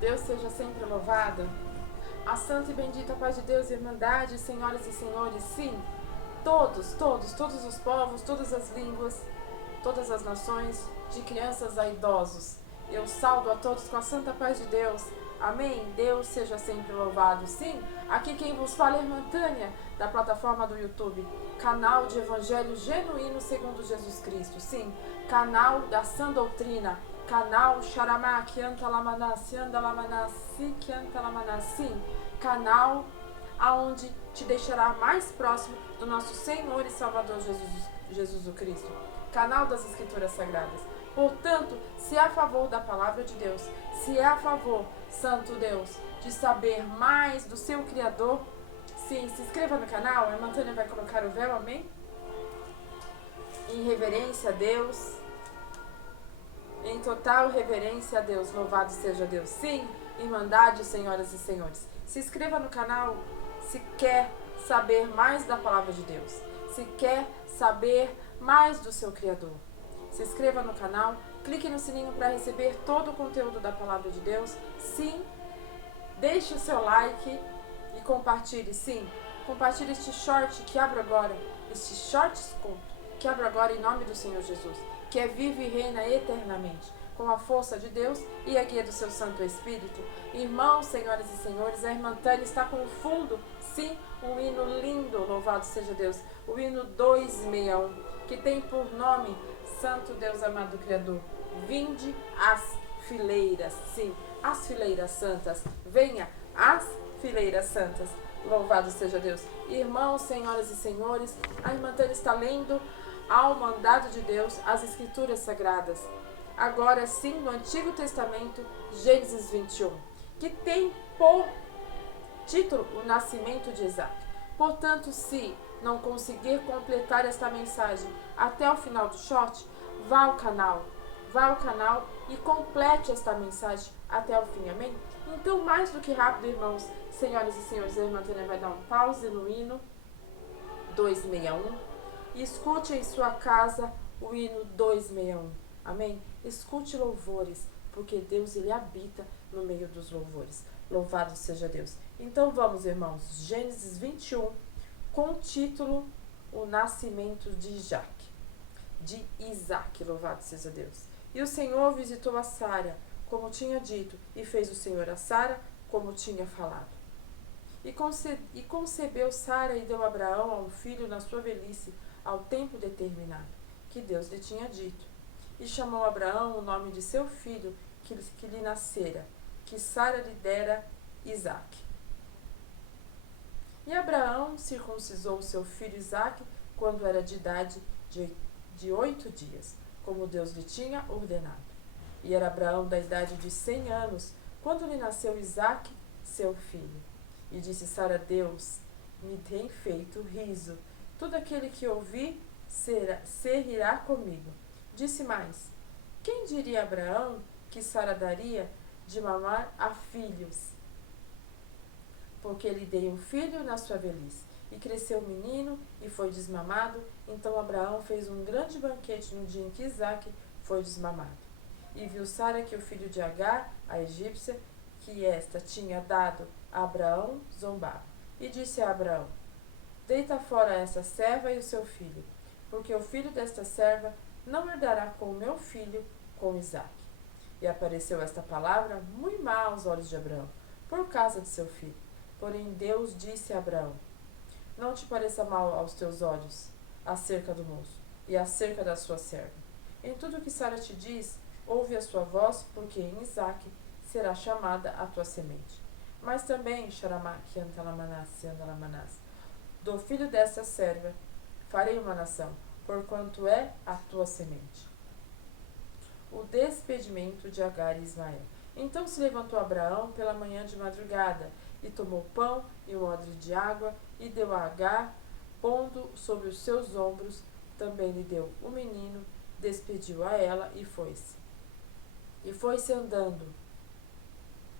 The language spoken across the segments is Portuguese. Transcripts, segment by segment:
Deus seja sempre louvado. A santa e bendita paz de Deus e irmandade, senhoras e senhores, sim, todos os povos, todas as línguas, todas as nações, de crianças a idosos. Eu saudo a todos com a santa paz de Deus. Amém? Deus seja sempre louvado. Sim, aqui quem vos fala é irmã Tânia, da plataforma do YouTube, canal de Evangelho Genuíno segundo Jesus Cristo. Sim, canal da Sã Doutrina, canal Xaramá, Kiantalamana, Siandalamana, Sikiantalamana, sim, canal aonde te deixará mais próximo do nosso Senhor e Salvador Jesus o Cristo, canal das Escrituras Sagradas. Portanto, se é a favor da palavra de Deus, se é a favor, Santo Deus, de saber mais do seu Criador, sim, se inscreva no canal, a irmã Tânia vai colocar o véu, amém? Em reverência a Deus, em total reverência a Deus, louvado seja Deus. Sim, irmandade, senhoras e senhores, se inscreva no canal se quer saber mais da palavra de Deus, se quer saber mais do seu Criador. Se inscreva no canal, clique no sininho para receber todo o conteúdo da palavra de Deus. Sim, deixe o seu like e compartilhe. Sim, compartilhe este short que abro agora, este short conto que abro agora em nome do Senhor Jesus, que é vivo e reina eternamente, com a força de Deus e a guia do seu Santo Espírito. Irmãos, senhoras e senhores, a irmã Tânia está com o fundo, sim, um hino lindo, louvado seja Deus, o hino 261, que tem por nome Santo Deus amado Criador, vinde as fileiras, sim, as fileiras santas, venha as fileiras santas, louvado seja Deus. Irmãos, senhoras e senhores, a irmã Tânia está lendo ao mandado de Deus as Escrituras Sagradas, agora sim no Antigo Testamento, Gênesis 21, que tem por título o nascimento de Isaac. Portanto, se não conseguir completar esta mensagem até o final do short, vá ao canal e complete esta mensagem até o fim, amém? Então, mais do que rápido, irmãos, senhoras e senhores, a irmã Tânia vai dar um pause no hino 261 e escute em sua casa o hino 261, amém? Escute louvores, porque Deus, ele habita no meio dos louvores. Louvado seja Deus. Então vamos, irmãos, Gênesis 21, com o título O Nascimento de Isaac, louvado seja Deus. E o Senhor visitou a Sara, como tinha dito, e fez o Senhor a Sara, como tinha falado. E concebeu Sara e deu a Abraão a um filho na sua velhice, ao tempo determinado, que Deus lhe tinha dito. E chamou Abraão o nome de seu filho, que lhe nascera, que Sara lhe dera Isaac. E Abraão circuncisou seu filho Isaac quando era de idade de 8 dias, como Deus lhe tinha ordenado. E era Abraão da idade de 100 anos, quando lhe nasceu Isaac, seu filho. E disse Sara: Deus me tem feito riso. Todo aquele que ouvir se rirá comigo. Disse mais: quem diria a Abraão que Sara daria de mamar a filhos? Porque lhe dei um filho na sua velhice. E cresceu o menino e foi desmamado. Então Abraão fez um grande banquete no dia em que Isaac foi desmamado. E viu Sara que o filho de Agar, a egípcia, que esta tinha dado a Abraão, zombava. E disse a Abraão: deita fora essa serva e o seu filho, porque o filho desta serva não herdará com o meu filho, com Isaac. E apareceu esta palavra muito má aos olhos de Abraão, por causa de seu filho. Porém Deus disse a Abraão: não te pareça mal aos teus olhos acerca do moço e acerca da sua serva. Em tudo que Sara te diz, ouve a sua voz, porque em Isaac será chamada a tua semente. Mas também, do filho desta serva farei uma nação, porquanto é a tua semente. O despedimento de Agar e Ismael. Então se levantou Abraão pela manhã de madrugada, e tomou pão e um odre de água, e deu a Agar, pondo sobre os seus ombros, também lhe deu o menino, despediu a ela e foi-se. E foi-se andando,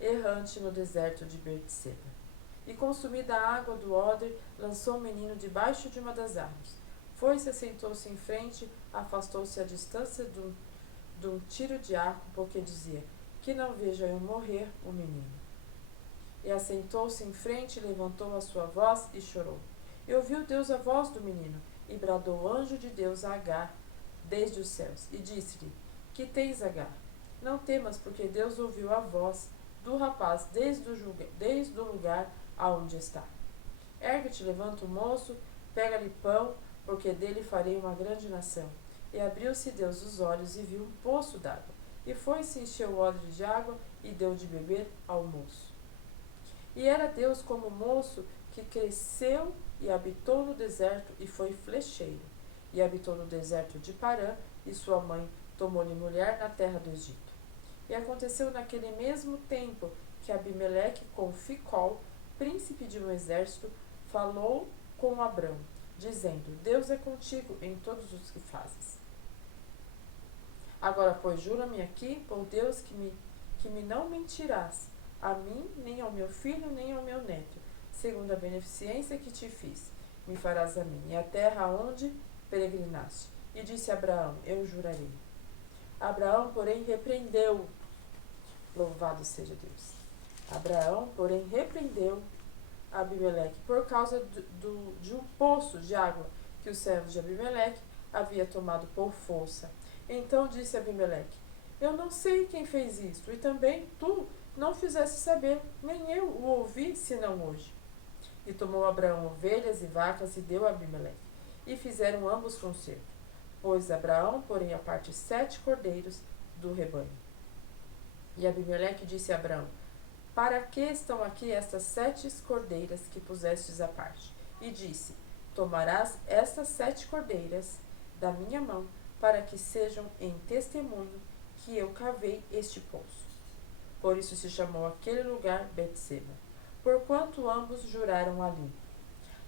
errante no deserto de Berseba. E consumida a água do odre, lançou o menino debaixo de uma das árvores. Foi-se, assentou-se em frente, afastou-se à distância de um tiro de arco, porque dizia: que não veja eu morrer o menino. E assentou-se em frente, levantou a sua voz e chorou. E ouviu Deus a voz do menino, e bradou o anjo de Deus a Agar desde os céus, e disse-lhe: Que tens, Agar? Não temas, porque Deus ouviu a voz do rapaz desde o lugar aonde está. Ergue-te, levanta o moço, pega-lhe pão, porque dele farei uma grande nação. E abriu-se Deus os olhos e viu um poço d'água. E foi-se, encheu o odre de água e deu de beber ao moço. E era Deus como moço que cresceu e habitou no deserto e foi flecheiro. E habitou no deserto de Parã, e sua mãe tomou-lhe mulher na terra do Egito. E aconteceu naquele mesmo tempo que Abimeleque com Ficol, príncipe de um exército, falou com Abrão, dizendo: Deus é contigo em todos os que fazes. Agora, pois, jura-me aqui, por Deus, que me não mentirás, a mim, nem ao meu filho, nem ao meu neto, segundo a beneficência que te fiz, me farás a mim, e a terra onde peregrinaste. E disse Abraão: Eu jurarei. Abraão, porém, repreendeu. Louvado seja Deus. Abraão, porém, repreendeu Abimeleque por causa de um poço de água que o servo de Abimeleque havia tomado por força. Então disse Abimeleque: Eu não sei quem fez isto, e também tu não fizeste saber, nem eu o ouvi, senão hoje. E tomou Abraão ovelhas e vacas e deu a Abimeleque, e fizeram ambos concerto. Pôs Abraão, porém, à parte 7 cordeiros do rebanho. E Abimeleque disse a Abraão: Para que estão aqui estas 7 cordeiras que pusestes à parte? E disse: Tomarás estas 7 cordeiras da minha mão, para que sejam em testemunho que eu cavei este poço. Por isso se chamou aquele lugar Betseba, porquanto ambos juraram ali.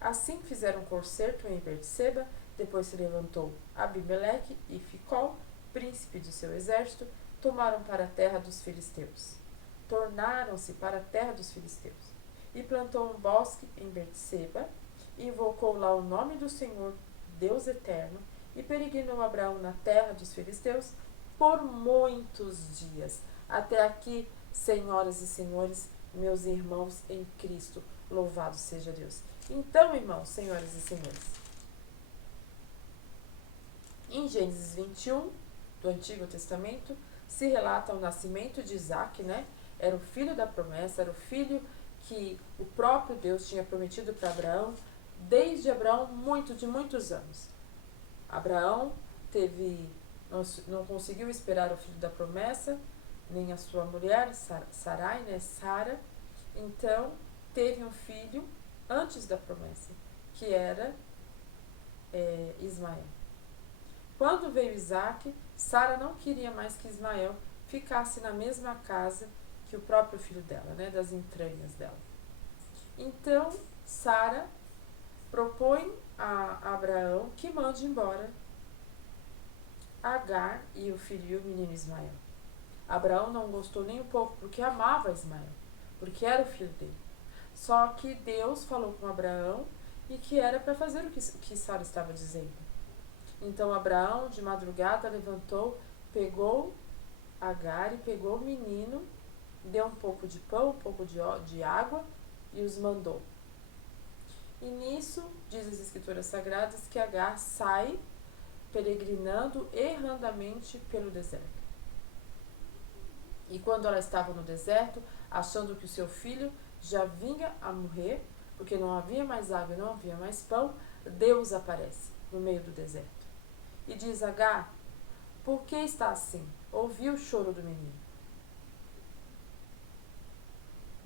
Assim fizeram concerto em Betseba. Depois se levantou Abimeleque e Ficol, príncipe do seu exército, tomaram para a terra dos filisteus. Tornaram-se para a terra dos filisteus. E plantou um bosque em Betseba, e invocou lá o nome do Senhor, Deus eterno, e peregrinou Abraão na terra dos filisteus por muitos dias. Até aqui, senhoras e senhores, meus irmãos em Cristo, louvado seja Deus. Então, irmãos, senhoras e senhores, em Gênesis 21, do Antigo Testamento, se relata o nascimento de Isaac, né? Era o filho da promessa, era o filho que o próprio Deus tinha prometido para Abraão, desde Abraão, de muitos anos. Abraão não conseguiu esperar o filho da promessa, nem a sua mulher, Sarai, né? Sara. Então, teve um filho antes da promessa, que era Ismael. Quando veio Isaac, Sara não queria mais que Ismael ficasse na mesma casa que o próprio filho dela, né, das entranhas dela. Então, Sara propõe a Abraão que mande embora Agar e o filho e o menino Ismael. Abraão não gostou nem um pouco, porque amava Ismael, porque era o filho dele. Só que Deus falou com Abraão e que era para fazer o que Sara estava dizendo. Então Abraão, de madrugada, levantou, pegou Agar e pegou o menino, deu um pouco de pão, um pouco de água e os mandou. E nisso, diz as Escrituras Sagradas, que Agar sai peregrinando errandamente pelo deserto. E quando ela estava no deserto, achando que o seu filho já vinha a morrer, porque não havia mais água e não havia mais pão, Deus aparece no meio do deserto. E diz: Agar, por que está assim? Ouvi o choro do menino.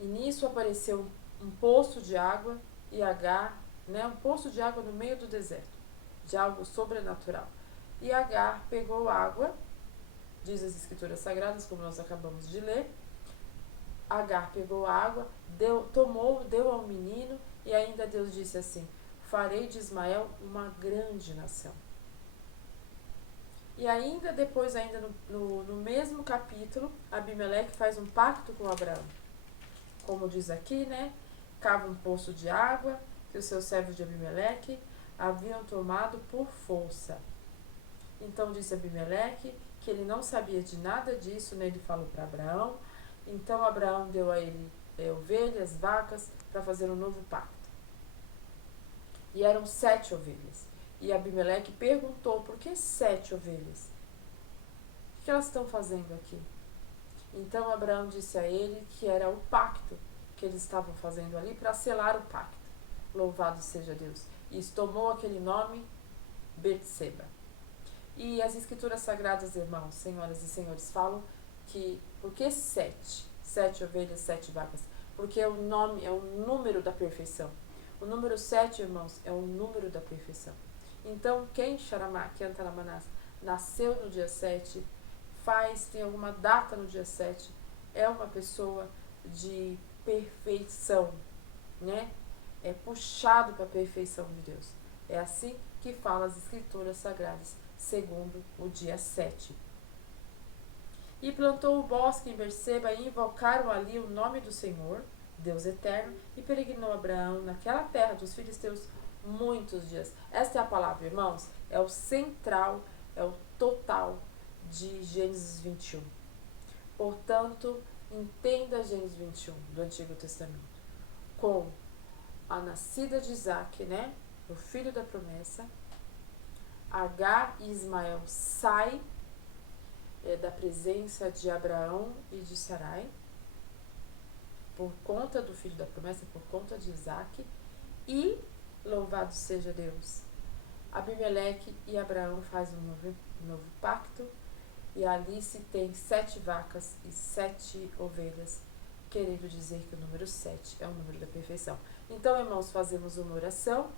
E nisso apareceu um poço de água e Agar, né, um poço de água no meio do deserto, de algo sobrenatural. E Agar pegou água, diz as Escrituras Sagradas, como nós acabamos de ler. Agar pegou água, deu ao menino, e ainda Deus disse assim: farei de Ismael uma grande nação. E ainda depois, no mesmo capítulo, Abimeleque faz um pacto com Abraão. Como diz aqui, né? Cava um poço de água que os seus servos de Abimeleque haviam tomado por força. Então disse Abimeleque que ele não sabia de nada disso, né? Ele falou para Abraão. Então Abraão deu a ele ovelhas, vacas, para fazer um novo pacto. E eram 7 ovelhas. E Abimeleque perguntou: por que 7 ovelhas? O que elas estão fazendo aqui? Então Abraão disse a ele que era o pacto que eles estavam fazendo ali para selar o pacto. Louvado seja Deus. E tomou aquele nome Betseba. E as escrituras sagradas, irmãos, senhoras e senhores, falam que, por que 7? 7 ovelhas, 7 vacas? Porque o nome é o número da perfeição. O número 7, irmãos, é o número da perfeição. Então, quem Xaramá, que Antaramanás, nasceu no dia 7, tem alguma data no dia 7, é uma pessoa de perfeição, né? É puxado para a perfeição de Deus. É assim que falam as escrituras sagradas, segundo o dia 7. E plantou o bosque em Berseba e invocaram ali o nome do Senhor, Deus eterno, e peregrinou Abraão naquela terra dos filisteus muitos dias. Esta é a palavra, irmãos, é o central, é o total de Gênesis 21. Portanto, entenda Gênesis 21 do Antigo Testamento com a nascida de Isaac, né, o filho da promessa. Agar e Ismael saem da presença de Abraão e de Sarai por conta do filho da promessa, por conta de Isaac. E, louvado seja Deus, Abimeleque e Abraão fazem um novo pacto, e ali se tem 7 vacas e 7 ovelhas, querendo dizer que o número 7 é o número da perfeição. Então, irmãos, fazemos uma oração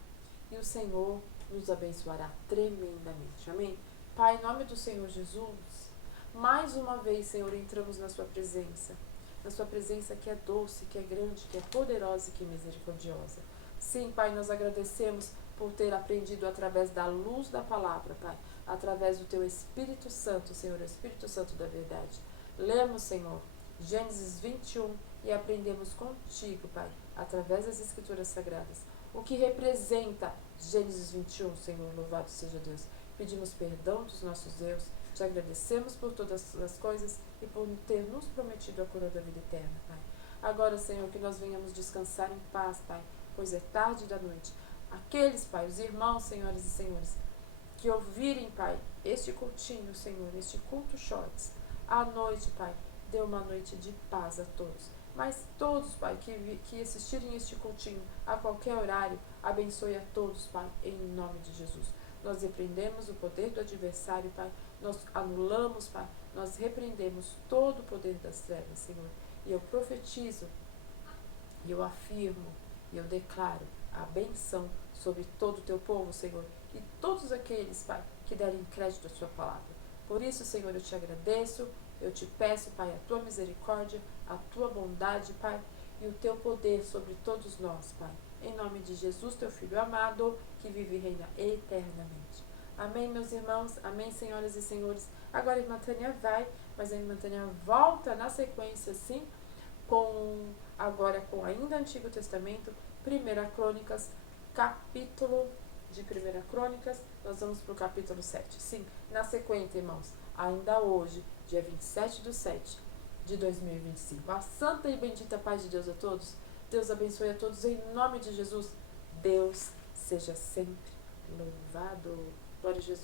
e o Senhor nos abençoará tremendamente. Amém? Pai, em nome do Senhor Jesus, mais uma vez, Senhor, entramos na sua presença que é doce, que é grande, que é poderosa e que é misericordiosa. Sim, Pai, nós agradecemos por ter aprendido através da luz da palavra, Pai, através do Teu Espírito Santo, Senhor, Espírito Santo da verdade. Lemos, Senhor, Gênesis 21 e aprendemos contigo, Pai, através das Escrituras Sagradas, o que representa Gênesis 21, Senhor, louvado seja Deus. Pedimos perdão dos nossos erros, te agradecemos por todas as coisas e por ter nos prometido a cura da vida eterna, Pai. Agora, Senhor, que nós venhamos descansar em paz, Pai, pois é tarde da noite. Aqueles, Pai, os irmãos, senhoras e senhores, que ouvirem, Pai, este cultinho, Senhor, este culto shorts, à noite, Pai, dê uma noite de paz a todos. Mas todos, Pai, que assistirem este cultinho a qualquer horário, abençoe a todos, Pai, em nome de Jesus. Nós repreendemos o poder do adversário, Pai, nós anulamos, Pai, nós repreendemos todo o poder das trevas, Senhor. E eu profetizo, e eu afirmo, e eu declaro a benção sobre todo o teu povo, Senhor, e todos aqueles, Pai, que derem crédito à sua palavra. Por isso, Senhor, eu te agradeço, eu te peço, Pai, a tua misericórdia, a tua bondade, Pai, e o teu poder sobre todos nós, Pai. Em nome de Jesus, teu Filho amado, que vive e reina eternamente. Amém, meus irmãos? Amém, senhoras e senhores? Agora a irmã Tânia vai, mas a irmã Tânia volta na sequência, sim, agora com ainda Antigo Testamento, 1 Crônicas, capítulo de 1 Crônicas, nós vamos para o capítulo 7. Sim, na sequência, irmãos, ainda hoje, dia 27/7 de 2025. A santa e bendita paz de Deus a todos. Deus abençoe a todos em nome de Jesus. Deus seja sempre louvado. Glória a Jesus.